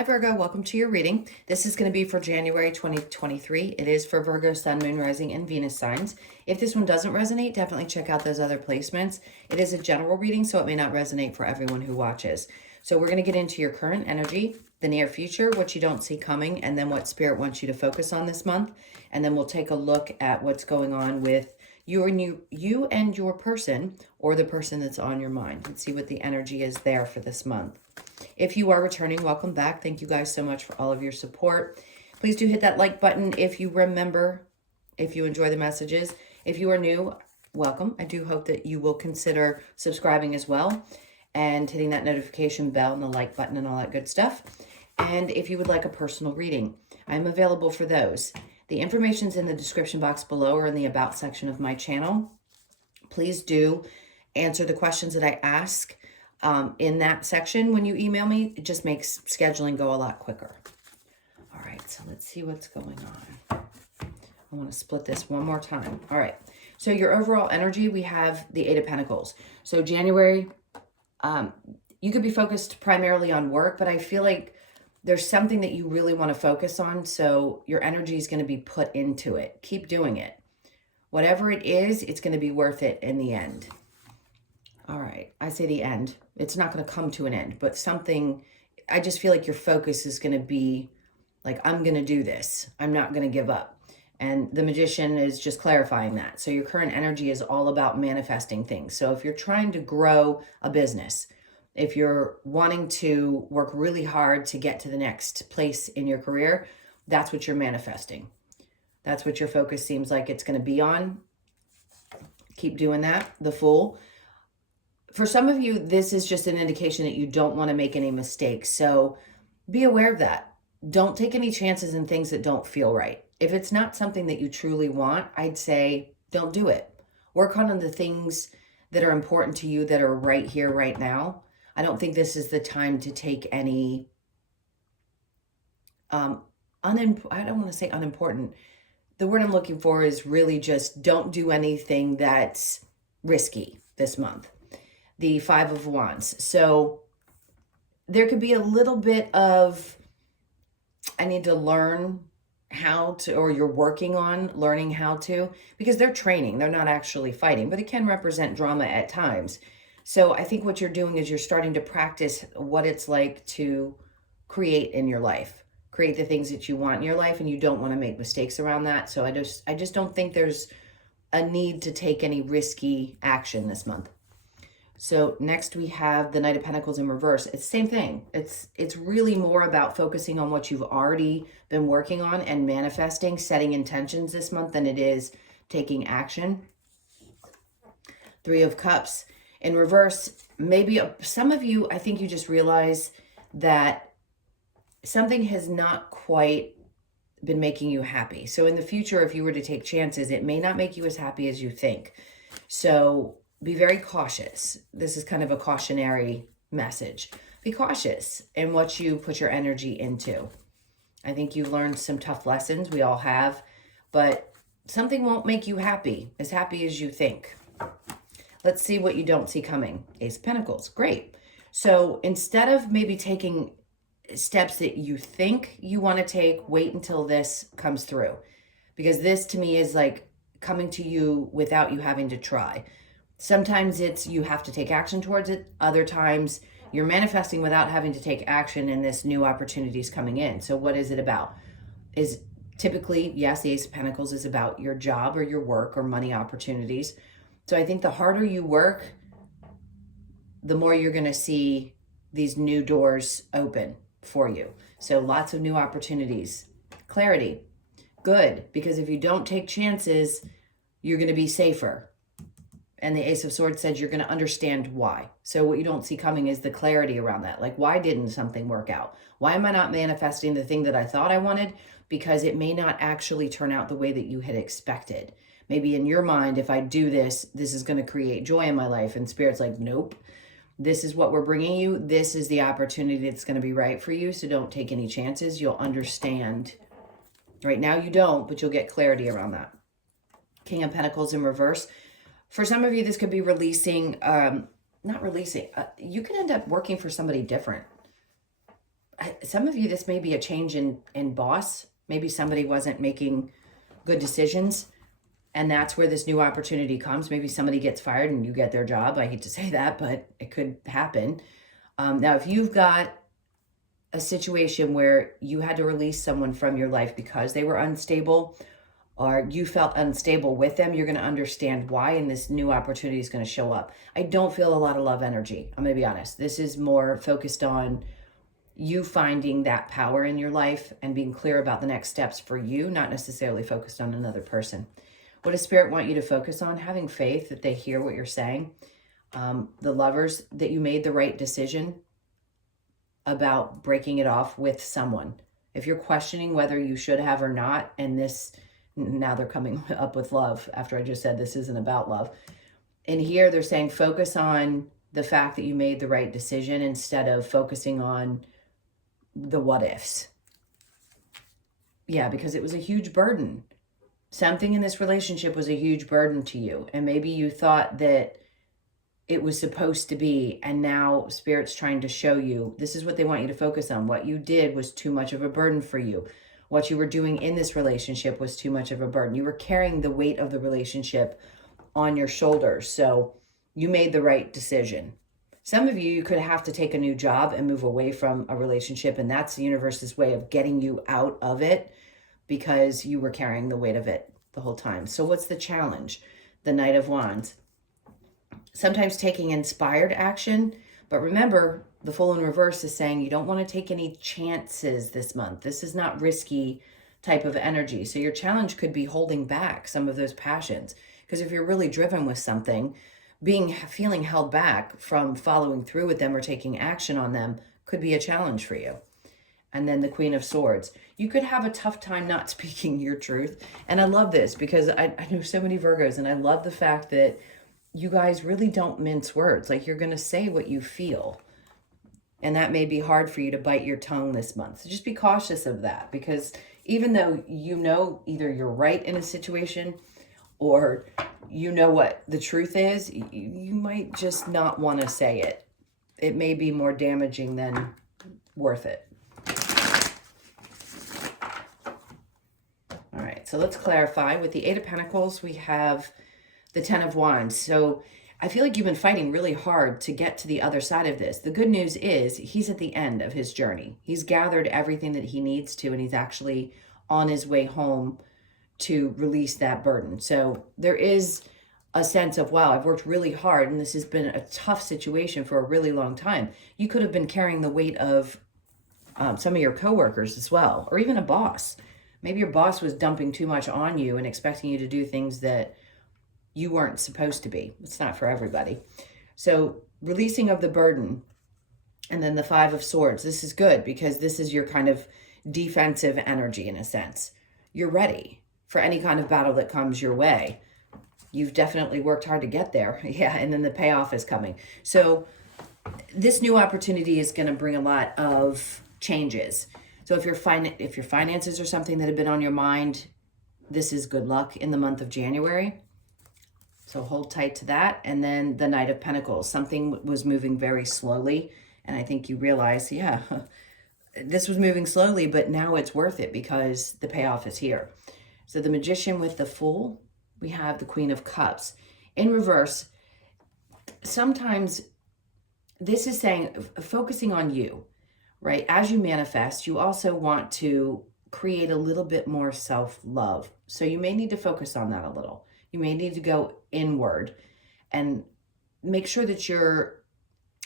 Hi Virgo, welcome to your reading. This is going to be for January 2023. It is for Virgo, Sun, Moon, Rising, and Venus signs. If this one doesn't resonate, definitely check out those other placements. It is a general reading, so it may not resonate for everyone who watches. So we're going to get into your current energy, the near future, what you don't see coming, and then what Spirit wants you to focus on this month. And then we'll take a look at what's going on with you and your person, or the person that's on your mind. Let's see what the energy is there for this month. If you are returning, welcome back. Thank you guys so much for all of your support. Please do hit that like button if you remember, if you enjoy the messages. If you are new, welcome. I do hope that you will consider subscribing as well and hitting that notification bell and the like button and all that good stuff. And if you would like a personal reading, I'm available for those. The information's in the description box below or in the About section of my channel. Please do answer the questions that I ask in that section when you email me. It just makes scheduling go a lot quicker. All right, so let's see what's going on. I want to split this one more time. All right, so your overall energy, we have the Eight of Pentacles. So January, you could be focused primarily on work, but I feel like there's something that you really want to focus on, so your energy is going to be put into it. Keep doing it. Whatever it is, it's going to be worth it in the end. All right, I say the end. It's not going to come to an end, but something, I just feel like your focus is going to be like, I'm going to do this. I'm not going to give up. And the Magician is just clarifying that. So your current energy is all about manifesting things. So if you're trying to grow a business, if you're wanting to work really hard to get to the next place in your career, that's what you're manifesting. That's what your focus seems like it's going to be on. Keep doing that. The Fool. For some of you, this is just an indication that you don't want to make any mistakes. So be aware of that. Don't take any chances in things that don't feel right. If it's not something that you truly want, I'd say don't do it. Work on the things that are important to you that are right here, right now. I don't think this is the time to take any, I don't want to say unimportant. The word I'm looking for is really just don't do anything that's risky this month. The Five of Wands. So there could be a little bit of, I need to learn how to, or you're working on learning how to, because they're training, they're not actually fighting, but it can represent drama at times. So I think what you're doing is you're starting to practice what it's like to create in your life, create the things that you want in your life, and you don't want to make mistakes around that. So I just don't think there's a need to take any risky action this month. So next we have the Knight of Pentacles in reverse. It's the same thing. It's really more about focusing on what you've already been working on and manifesting, setting intentions this month than it is taking action. Three of Cups in reverse. Maybe some of you, I think you just realize that something has not quite been making you happy. So in the future, if you were to take chances, it may not make you as happy as you think. So be very cautious. This is kind of a cautionary message. Be cautious in what you put your energy into. I think you've learned some tough lessons. We all have. But something won't make you happy as you think. Let's see what you don't see coming. Ace of Pentacles. Great. So instead of maybe taking steps that you think you want to take, wait until this comes through. Because this to me is like coming to you without you having to try. Sometimes it's you have to take action towards it. Other times you're manifesting without having to take action and this new opportunity is coming in. So what is it about? Is typically, yes, the Ace of Pentacles is about your job or your work or money opportunities. So I think the harder you work, the more you're going to see these new doors open for you. So lots of new opportunities. Clarity. Good. Because if you don't take chances, you're going to be safer. And the Ace of Swords said you're going to understand why. So what you don't see coming is the clarity around that. Like, why didn't something work out? Why am I not manifesting the thing that I thought I wanted? Because it may not actually turn out the way that you had expected. Maybe in your mind, if I do this, this is going to create joy in my life. And Spirit's like, nope, this is what we're bringing you. This is the opportunity that's going to be right for you. So don't take any chances. You'll understand. Right now you don't, but you'll get clarity around that. King of Pentacles in reverse. For some of you, this could be releasing, not releasing. You could end up working for somebody different. some of you, this may be a change in boss. Maybe somebody wasn't making good decisions, and that's where this new opportunity comes. Maybe somebody gets fired and you get their job. I hate to say that, but it could happen. Now, if you've got a situation where you had to release someone from your life because they were unstable, or you felt unstable with them, you're going to understand why, and this new opportunity is going to show up. I don't feel a lot of love energy. I'm going to be honest. This is more focused on you finding that power in your life and being clear about the next steps for you, not necessarily focused on another person. What does Spirit want you to focus on? Having faith that they hear what you're saying. The lovers, that you made the right decision about breaking it off with someone. If you're questioning whether you should have or not, and this, now they're coming up with love after I just said this isn't about love. And here they're saying focus on the fact that you made the right decision instead of focusing on the what ifs. Yeah, because it was a huge burden. Something in this relationship was a huge burden to you. And maybe you thought that it was supposed to be, and now Spirit's trying to show you this is what they want you to focus on. What you did was too much of a burden for you. What you were doing in this relationship was too much of a burden. You were carrying the weight of the relationship on your shoulders. So you made the right decision. Some of you could have to take a new job and move away from a relationship, and that's the universe's way of getting you out of it because you were carrying the weight of it the whole time. So what's the challenge? The Knight of Wands. Sometimes taking inspired action, but remember, the Fool in reverse is saying you don't want to take any chances this month. This is not risky type of energy. So your challenge could be holding back some of those passions. Because if you're really driven with something, feeling held back from following through with them or taking action on them could be a challenge for you. And then the Queen of Swords. You could have a tough time not speaking your truth. And I love this because I know so many Virgos, and I love the fact that you guys really don't mince words. Like, you're going to say what you feel. And that may be hard for you to bite your tongue this month. So just be cautious of that, because even though you know either you're right in a situation or you know what the truth is, you might just not want to say it. It may be more damaging than worth it. All right, so let's clarify. With the Eight of Pentacles, we have the Ten of Wands. So I feel like you've been fighting really hard to get to the other side of this. The good news is he's at the end of his journey. He's gathered everything that he needs to, and he's actually on his way home to release that burden. So there is a sense of, wow, I've worked really hard, and this has been a tough situation for a really long time. You could have been carrying the weight of some of your coworkers as well, or even a boss. Maybe your boss was dumping too much on you and expecting you to do things that you weren't supposed to be. It's not for everybody. So releasing of the burden, and then the Five of Swords. This is good because this is your kind of defensive energy in a sense. You're ready for any kind of battle that comes your way. You've definitely worked hard to get there. Yeah, and then the payoff is coming. So this new opportunity is going to bring a lot of changes. So if your finances are something that have been on your mind, this is good luck in the month of January. So hold tight to that. And then the Knight of Pentacles. Something was moving very slowly. And I think you realize, yeah, this was moving slowly, but now it's worth it because the payoff is here. So the Magician with the Fool, we have the Queen of Cups. In reverse, sometimes this is saying focusing on you, right? As you manifest, you also want to create a little bit more self-love. So you may need to focus on that a little. You may need to go inward and make sure that your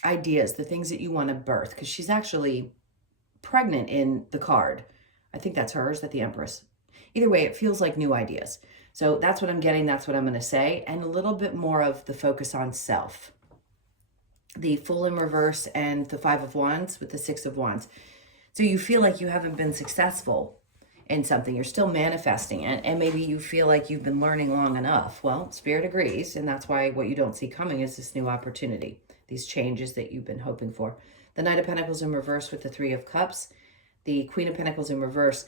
ideas, the things that you want to birth, because she's actually pregnant in the card. I think that's her. Is that the Empress? Either way, it feels like new ideas. So that's what I'm getting. That's what I'm going to say. And a little bit more of the focus on self. The Fool in reverse and the Five of Wands with the Six of Wands. So you feel like you haven't been successful in something. You're still manifesting it, and maybe you feel like you've been learning long enough. Well, Spirit agrees, and that's why what you don't see coming is this new opportunity, these changes that you've been hoping for. The Knight of Pentacles in reverse with the Three of Cups, the Queen of Pentacles in reverse.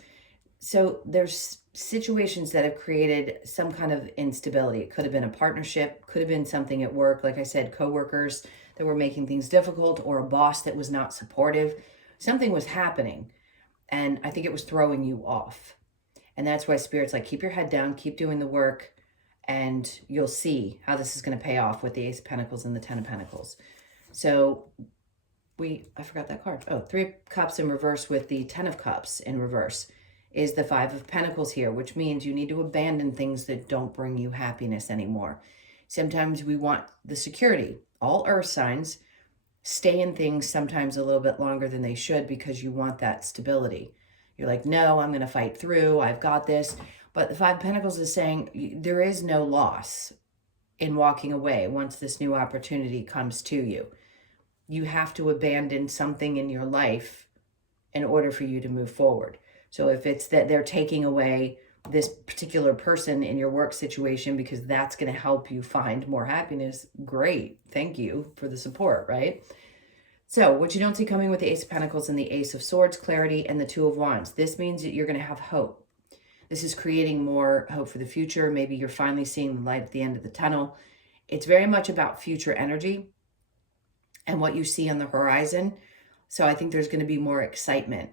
So there's situations that have created some kind of instability. It could have been a partnership, could have been something at work, like I said, coworkers that were making things difficult, or a boss that was not supportive. something was happening, and I think it was throwing you off. And that's why Spirit's like, keep your head down, keep doing the work, and you'll see how this is going to pay off with the Ace of Pentacles and the Ten of Pentacles. So I forgot that card. Oh, Three of Cups in reverse with the Ten of Cups in reverse is the Five of Pentacles here, which means you need to abandon things that don't bring you happiness anymore. Sometimes we want the security. All earth signs stay in things sometimes a little bit longer than they should because you want that stability. You're like, no, I'm going to fight through. I've got this. But the Five of Pentacles is saying there is no loss in walking away once this new opportunity comes to you. You have to abandon something in your life in order for you to move forward. So if it's that they're taking away this particular person in your work situation because that's going to help you find more happiness, great. Thank you for the support, right? So what you don't see coming with the Ace of Pentacles and the Ace of Swords, clarity, and the Two of Wands. This means that you're going to have hope. This is creating more hope for the future. Maybe you're finally seeing the light at the end of the tunnel. It's very much about future energy and what you see on the horizon. So I think there's going to be more excitement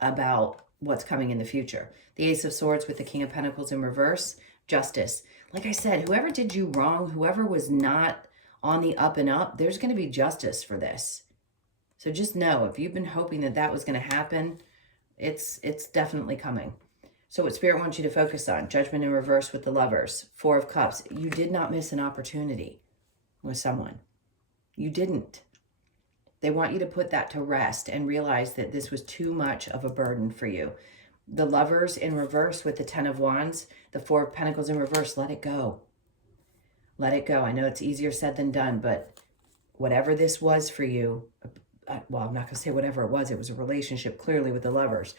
about what's coming in the future. The Ace of Swords with the King of Pentacles in reverse, justice. Like I said, whoever did you wrong, whoever was not on the up and up, there's going to be justice for this. So just know, if you've been hoping that that was going to happen, it's definitely coming. So what Spirit wants you to focus on, Judgment in reverse with the Lovers, Four of Cups. You did not miss an opportunity with someone. You didn't. They want you to put that to rest and realize that this was too much of a burden for you. The Lovers in reverse with the Ten of Wands, the Four of Pentacles in reverse, let it go. Let it go. I know it's easier said than done, but whatever this was for you, well, I'm not going to say whatever it was a relationship clearly with the Lovers.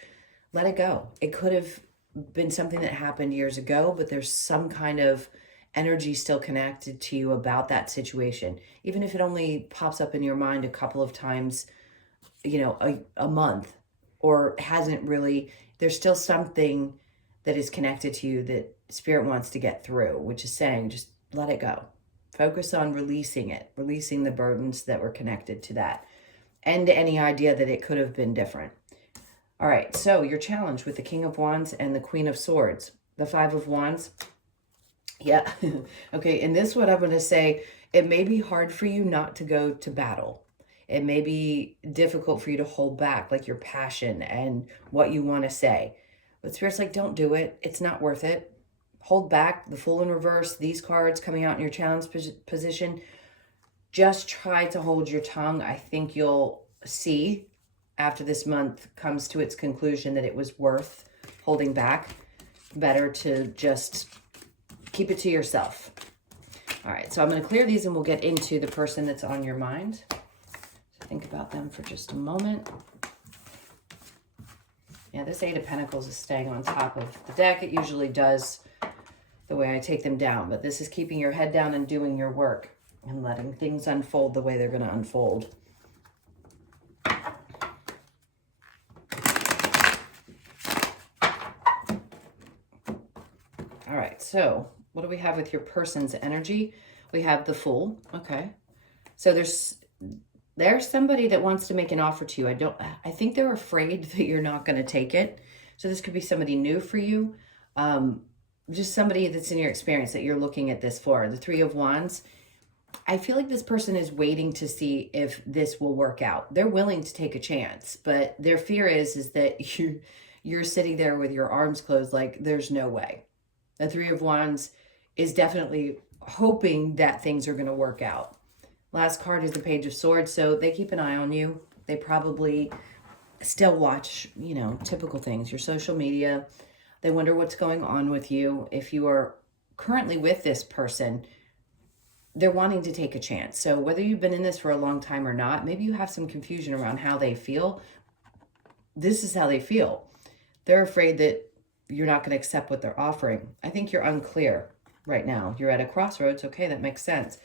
Let it go. It could have been something that happened years ago, but there's some kind of energy still connected to you about that situation. Even if it only pops up in your mind a couple of times, a month, or hasn't really, there's still something that is connected to you that Spirit wants to get through, which is saying, just let it go. Focus on releasing it, releasing the burdens that were connected to that, and any idea that it could have been different. All right, so your challenge with the King of Wands and the Queen of Swords, the Five of Wands. Yeah, okay, in this one I'm going to say, it may be hard for you not to go to battle. It may be difficult for you to hold back, like your passion and what you want to say. But Spirit's like, don't do it. It's not worth it. Hold back. The Fool in reverse, these cards coming out in your challenge position. Just try to hold your tongue. I think you'll see after this month comes to its conclusion that it was worth holding back. Better to just keep it to yourself. All right, so I'm going to clear these and we'll get into the person that's on your mind. So think about them for just a moment. Yeah, this Eight of Pentacles is staying on top of the deck. It usually does the way I take them down, but this is keeping your head down and doing your work and letting things unfold the way they're going to unfold. All right, so what do we have with your person's energy? We have the Fool. Okay. So there's somebody that wants to make an offer to you. I think they're afraid that you're not going to take it. So this could be somebody new for you. Just somebody that's in your experience that you're looking at this for. The Three of Wands. I feel like this person is waiting to see if this will work out. They're willing to take a chance, but their fear is that you're sitting there with your arms closed like there's no way. The Three of Wands is definitely hoping that things are going to work out. Last card is the Page of Swords, so they keep an eye on you. They probably still watch, typical things, your social media. They wonder what's going on with you. If you are currently with this person, they're wanting to take a chance. So whether you've been in this for a long time or not, maybe you have some confusion around how they feel. This is how they feel. They're afraid that you're not going to accept what they're offering. I think you're unclear right now. You're at a crossroads. Okay, that makes sense.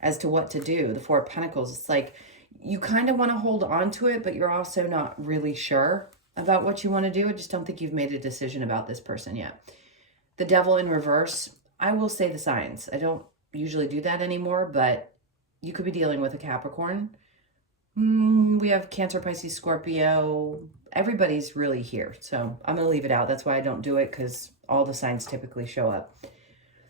As to what to do. The Four of Pentacles, it's like you kind of want to hold on to it, but you're also not really sure about what you want to do. I just don't think you've made a decision about this person yet. The Devil in reverse, I will say the signs. I don't usually do that anymore, but you could be dealing with a Capricorn. We have Cancer, Pisces, Scorpio. Everybody's really here. So I'm going to leave it out. That's why I don't do it, because all the signs typically show up.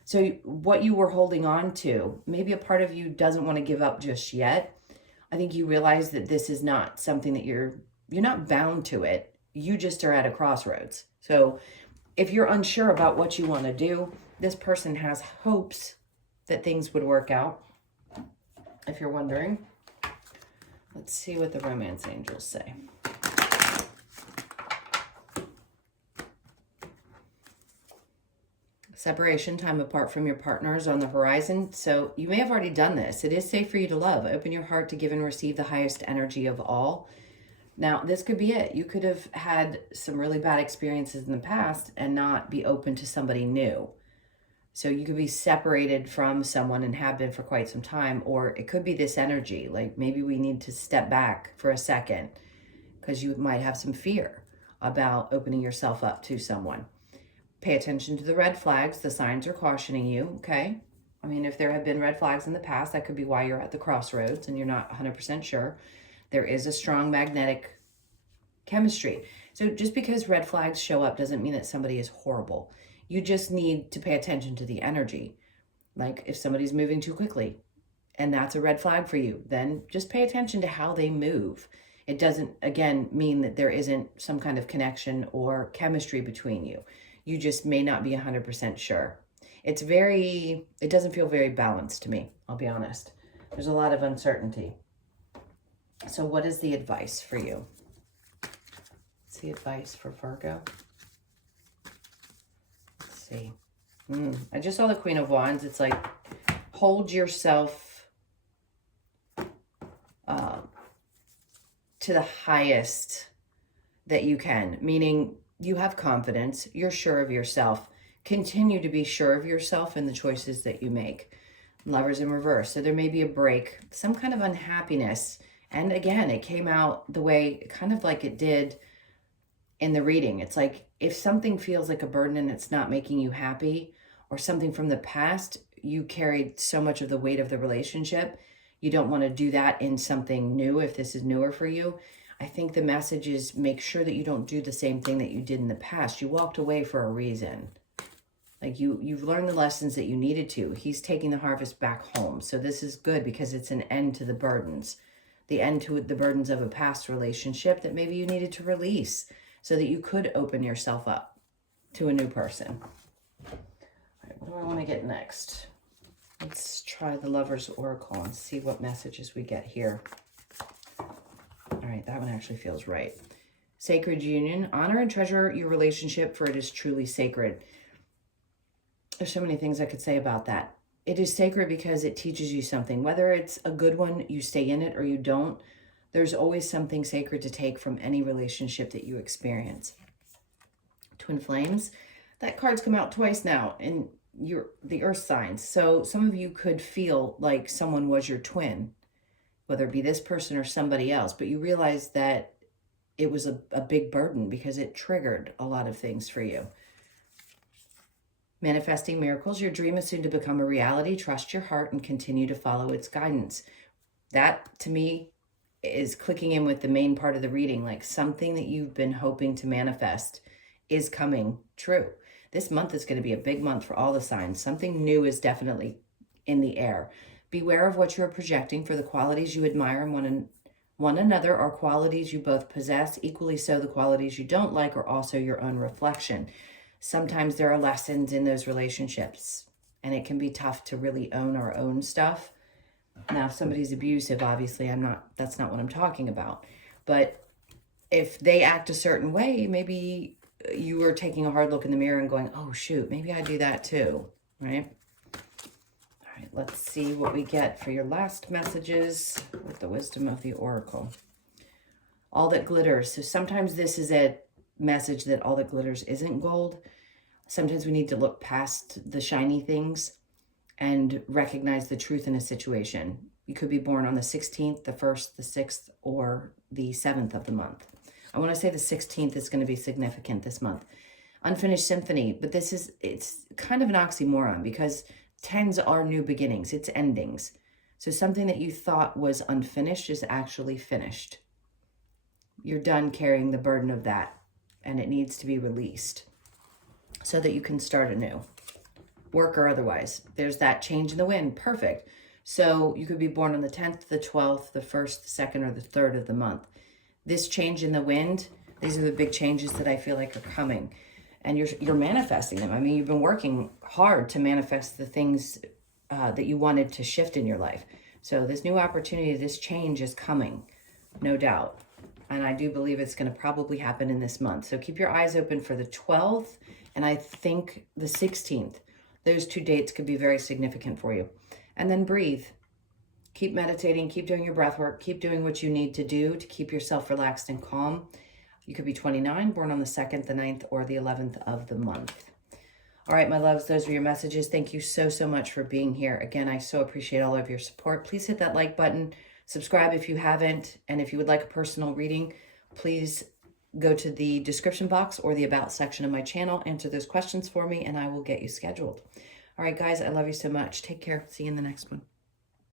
So what you were holding on to, maybe a part of you doesn't want to give up just yet. I think you realize that this is not something that you're not bound to it. You just are at a crossroads. So if you're unsure about what you want to do, this person has hopes that things would work out. If you're wondering, let's see what the romance angels say. Separation, time apart from your partner is on the horizon. So you may have already done this. It is safe for you to love. Open your heart to give and receive the highest energy of all. Now, this could be it. You could have had some really bad experiences in the past and not be open to somebody new. So you could be separated from someone and have been for quite some time, or it could be this energy. Like maybe we need to step back for a second because you might have some fear about opening yourself up to someone. Pay attention to the red flags. The signs are cautioning you, okay? I mean, if there have been red flags in the past, that could be why you're at the crossroads and you're not 100% sure. There is a strong magnetic chemistry. So just because red flags show up doesn't mean that somebody is horrible. You just need to pay attention to the energy. Like if somebody's moving too quickly and that's a red flag for you, then just pay attention to how they move. It doesn't, again, mean that there isn't some kind of connection or chemistry between you. You just may not be 100% sure. It doesn't feel very balanced to me, I'll be honest. There's a lot of uncertainty. So what is the advice for you? What's the advice for Virgo? Let's see. I just saw the Queen of Wands. It's like, hold yourself to the highest that you can, meaning you have confidence, you're sure of yourself. Continue to be sure of yourself in the choices that you make. Lovers in reverse. So there may be a break, some kind of unhappiness. And again, it came out the way, kind of like it did in the reading. It's like if something feels like a burden and it's not making you happy, or something from the past, you carried so much of the weight of the relationship. You don't want to do that in something new if this is newer for you. I think the message is make sure that you don't do the same thing that you did in the past. You walked away for a reason. Like you've learned the lessons that you needed to. He's taking the harvest back home. So this is good because it's an end to the burdens. The end to the burdens of a past relationship that maybe you needed to release so that you could open yourself up to a new person. All right, what do I want to get next? Let's try the Lover's Oracle and see what messages we get here. All right, that one actually feels right. Sacred union. Honor and treasure your relationship, for it is truly sacred. There's so many things I could say about that. It is sacred because it teaches you something. Whether it's a good one, you stay in it, or you don't, there's always something sacred to take from any relationship that you experience. Twin flames. That card's come out twice now in the earth signs. So some of you could feel like someone was your twin, whether it be this person or somebody else, but you realize that it was a big burden because it triggered a lot of things for you. Manifesting miracles. Your dream is soon to become a reality. Trust your heart and continue to follow its guidance. That, to me, is clicking in with the main part of the reading, like something that you've been hoping to manifest is coming true. This month is going to be a big month for all the signs. Something new is definitely in the air. Beware of what you're projecting, for the qualities you admire in one another are qualities you both possess. Equally so, the qualities you don't like are also your own reflection. Sometimes there are lessons in those relationships, and it can be tough to really own our own stuff. Now, if somebody's abusive, obviously that's not what I'm talking about. But if they act a certain way, maybe you are taking a hard look in the mirror and going, oh shoot, maybe I do that too, right? All right, let's see what we get for your last messages with the wisdom of the oracle. All that glitters. So sometimes this is a message that all that glitters isn't gold. Sometimes we need to look past the shiny things and recognize the truth in a situation. You could be born on the 16th, the 1st, the 6th, or the 7th of the month. I want to say the 16th is going to be significant this month. Unfinished symphony, but it's kind of an oxymoron because 10s are new beginnings. It's endings. So something that you thought was unfinished is actually finished. You're done carrying the burden of that, and it needs to be released so that you can start anew, work or otherwise. There's that change in the wind. Perfect. So you could be born on the 10th, the 12th, the 1st, the 2nd, or the 3rd of the month. This change in the wind, these are the big changes that I feel like are coming. And you're manifesting them. I mean, you've been working hard to manifest the things that you wanted to shift in your life. So this new opportunity, this change is coming, no doubt. And I do believe it's going to probably happen in this month. So keep your eyes open for the 12th and I think the 16th. Those 2 dates could be very significant for you. And then breathe. Keep meditating, keep doing your breath work, keep doing what you need to do to keep yourself relaxed and calm. You could be 29, born on the 2nd, the 9th, or the 11th of the month. All right, my loves, those were your messages. Thank you so, so much for being here. Again, I so appreciate all of your support. Please hit that like button, subscribe if you haven't, and if you would like a personal reading, please go to the description box or the About section of my channel, answer those questions for me, and I will get you scheduled. All right, guys, I love you so much. Take care. See you in the next one.